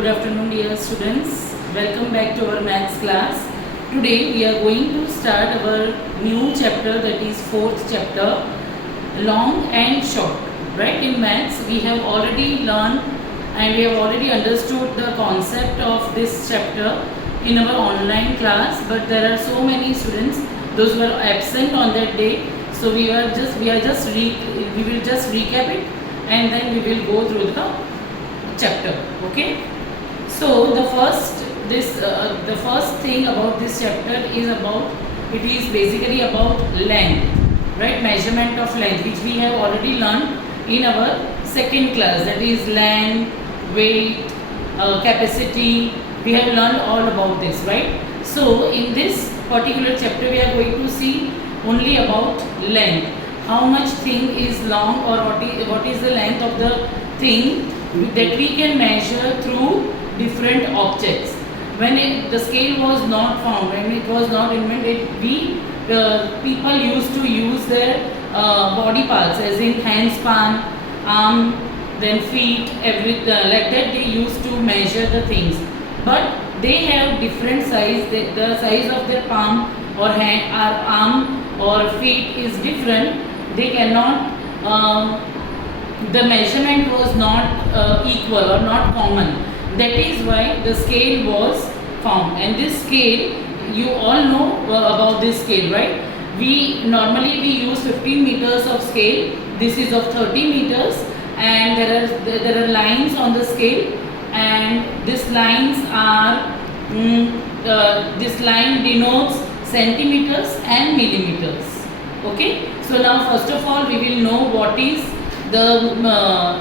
Good afternoon, dear students. Welcome back to our maths class. Today we are going to start our new chapter, that is fourth chapter, long and short. Right, in maths we have already learned and we have already understood the concept of this chapter in our online class, but there are so many students those who are absent on that day, so we will just recap it and then we will go through the chapter. Okay, so the first thing about this chapter is basically about length, right? Measurement of length, which we have already learned in our second class, that is length, weight, capacity. We have learned all about this, right? So in this particular chapter we are going to see only about length, how much thing is long, or what is the length of the thing that we can measure through different objects. When the scale was not found, when it was not invented, people used to use their body parts, as in hand span, arm, then feet, everything like that. They used to measure the things, but they have different size. The size of their palm or hand or arm or feet is different. They cannot. The measurement was not equal or not common. That is why the scale was found. And this scale, you all know about this scale, right? We normally use 15 meters of scale. This is of 30 meters, and there are lines on the scale, and these lines are this line denotes centimeters and millimeters. Okay, so now first of all we will know what is the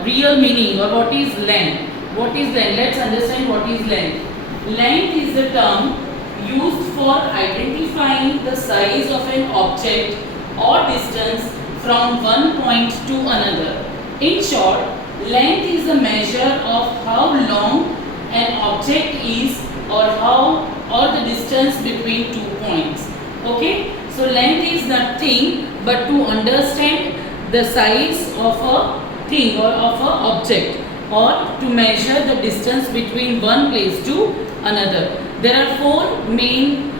real meaning, or what is length. What is length? Let's understand what is length. Length is the term used for identifying the size of an object or distance from one point to another. In short, length is a measure of how long an object is, or the distance between 2 points. Okay, so length is nothing but to understand the size of a thing or of a object, or to measure the distance between one place to another. There are four main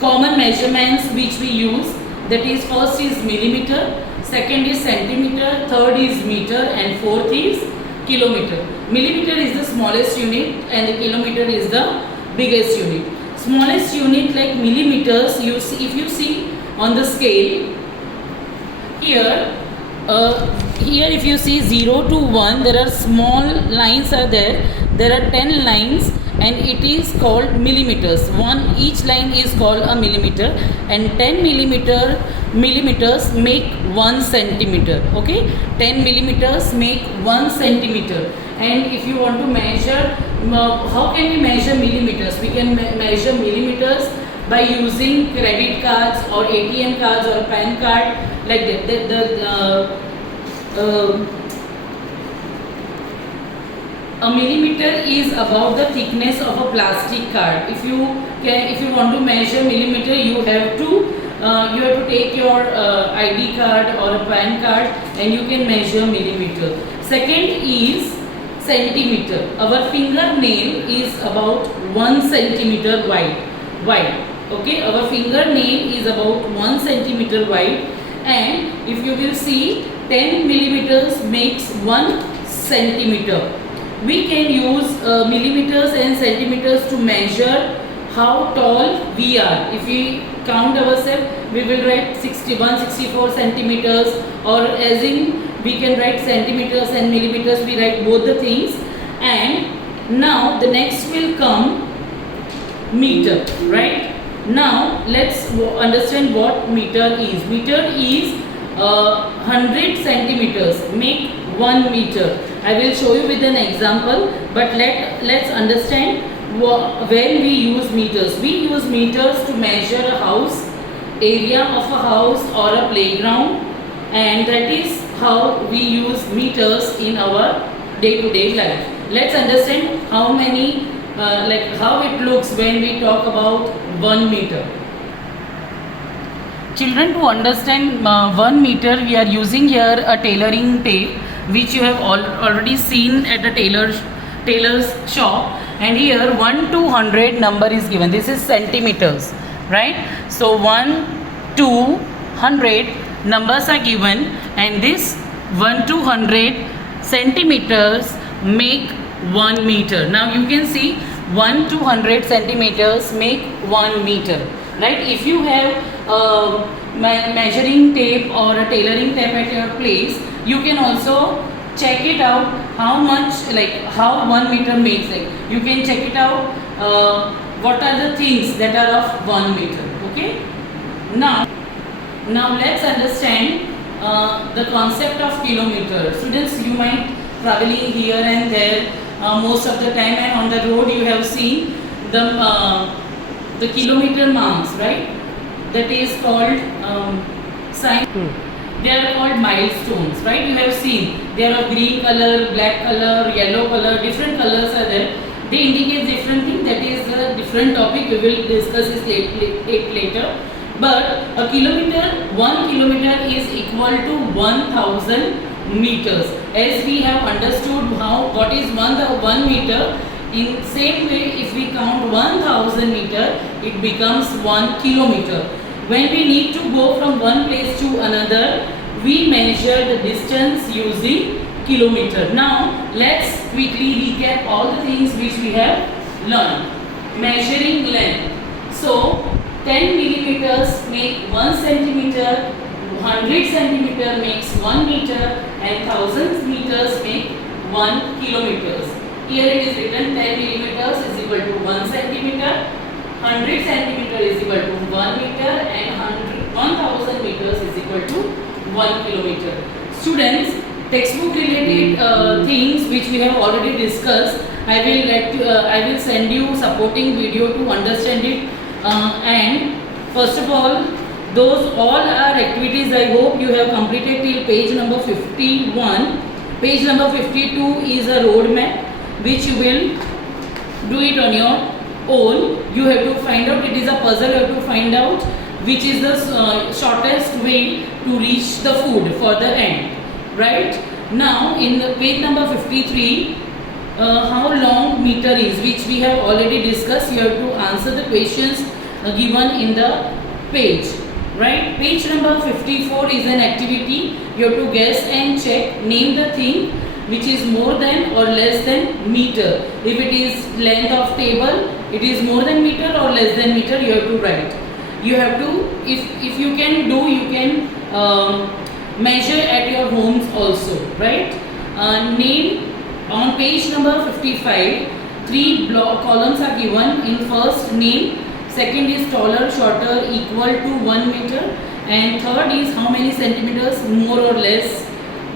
common measurements which we use. That is, first is millimeter, second is centimeter, third is meter, and fourth is kilometer. Millimeter is the smallest unit and the kilometer is the biggest unit. Smallest unit, like millimeters, if you see on the scale, here if you see 0 to 1, there are small lines are there. There are 10 lines and it is called millimeters. Each line is called a millimeter, and 10 millimeters make 1 centimeter. Okay, 10 millimeters make 1 centimeter. And if you want to measure, how can we measure millimeters? We can measure millimeters by using credit cards or ATM cards or PAN card, like that. A millimeter is about the thickness of a plastic card. If you want to measure millimeter, you have to take your ID card or a PAN card, and you can measure millimeter. Second is centimeter. Our fingernail is about 1 centimeter wide. Okay, our fingernail is about 1 centimeter wide, and if you will see, 10 millimeters makes 1 centimeter. We can use millimeters and centimeters to measure how tall we are. If we count ourselves, we will write 64 centimeters, or as in we can write centimeters and millimeters. We write both the things. And now the next will come meter, right? Now let's understand what meter is. Meter is 100 centimeters make 1 meter. I will show you with an example, but let's understand when we use meters. We use meters to measure a house, area of a house or a playground, and that is how we use meters in our day-to-day life. Let's understand how it looks when we talk about 1 meter. Children, to understand 1 meter, we are using here a tailoring tape, which you have already seen at the tailor's shop, and here 1 to 100 number is given. This is centimeters, right? So 1 to 100 numbers are given, and this 1 to 100 centimeters make 1 meter. Now you can see 1 to 100 centimeters make 1 meter, right? If you have measuring tape or a tailoring tape at your place, you can also check it out how much, like how 1 meter makes. Like you can check it out what are the things that are of 1 meter. Okay, now let's understand the concept of kilometer. Students, you might traveling here and there most of the time, and on the road you have seen the kilometer marks, right? That is called sign. They are called milestones, right? You have seen they are of green color, black color, yellow color, different colors are there. They indicate different things. That is a different topic. We will discuss this later. But a kilometer, 1 kilometer is equal to 1000 meters. As we have understood what is 1 meter, in same way, if we count 1000 meter, it becomes 1 kilometer. When we need to go from one place to another, we measure the distance using kilometer. Now let's quickly recap all the things which we have learned. Measuring length. So 10 millimeters make 1 centimeter, 100 centimeter makes 1 meter, and 1000 meters make 1 kilometers. Here it is written 10 millimeters is equal to 1 centimeter, 100 centimeter is equal to 1 meter, and 1000 meters is equal to 1 kilometer. Students, textbook related things which we have already discussed, I will send you supporting video to understand it. And first of all, those all are activities I hope you have completed till page number 51. Page number 52 is a road map which you will do it on your own. You have to find out, it is a puzzle, you have to find out which is the shortest way to reach the food for the end, right? Now in the page number 53, how long meter is, which we have already discussed. You have to answer the questions given in the page, right? Page number 54 is an activity. You have to guess and check, name the thing which is more than or less than meter. If it is length of table, it is more than meter or less than meter, you have to write. You have to, if you can do, you can measure at your homes also, right? Name on page number 55, 3 columns are given. In first, name, second is taller, shorter, equal to 1 meter, and third is how many centimeters more or less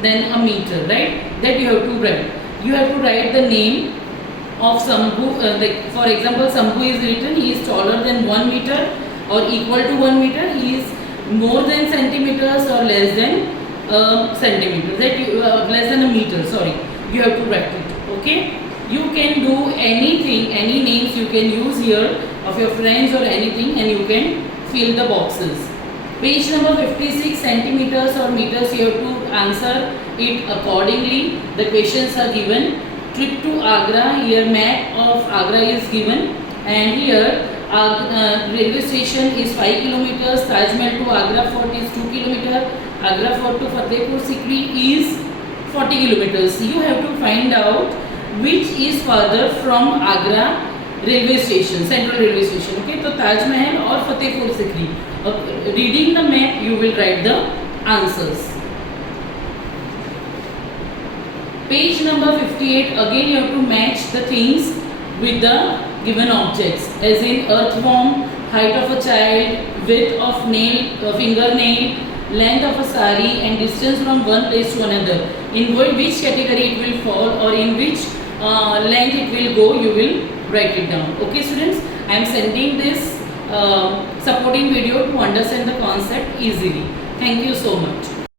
than a meter, right? That you have to write. You have to write the name of Sambhu. Like for example, Sambhu is written, he is taller than 1 meter or equal to 1 meter. He is more than centimeters or less than centimeters. That less than a meter. Sorry, you have to write it. Okay. You can do anything, any names you can use here of your friends or anything, and you can fill the boxes. Page number 56, centimeters or meters, you have to answer it accordingly. The questions are given. Trip to Agra, here map of Agra is given, and here railway station is 5 kilometers, Taj Mahal to Agra Fort is 2 kilometers, Agra Fort to Fatehpur Sikri is 40 kilometers. You have to find out which is further from Agra railway station, central railway station. Okay, so Taj Mahal or Fatehpur Sikri. Reading the map, you will write the answers. Page number 58, again you have to match the things with the given objects, as in earthworm, height of a child, width of nail, fingernail, length of a sari, and distance from one place to another. In which category it will fall or in which length it will go, you will write it down. Okay students, I am sending this supporting video to understand the concept easily. Thank you so much.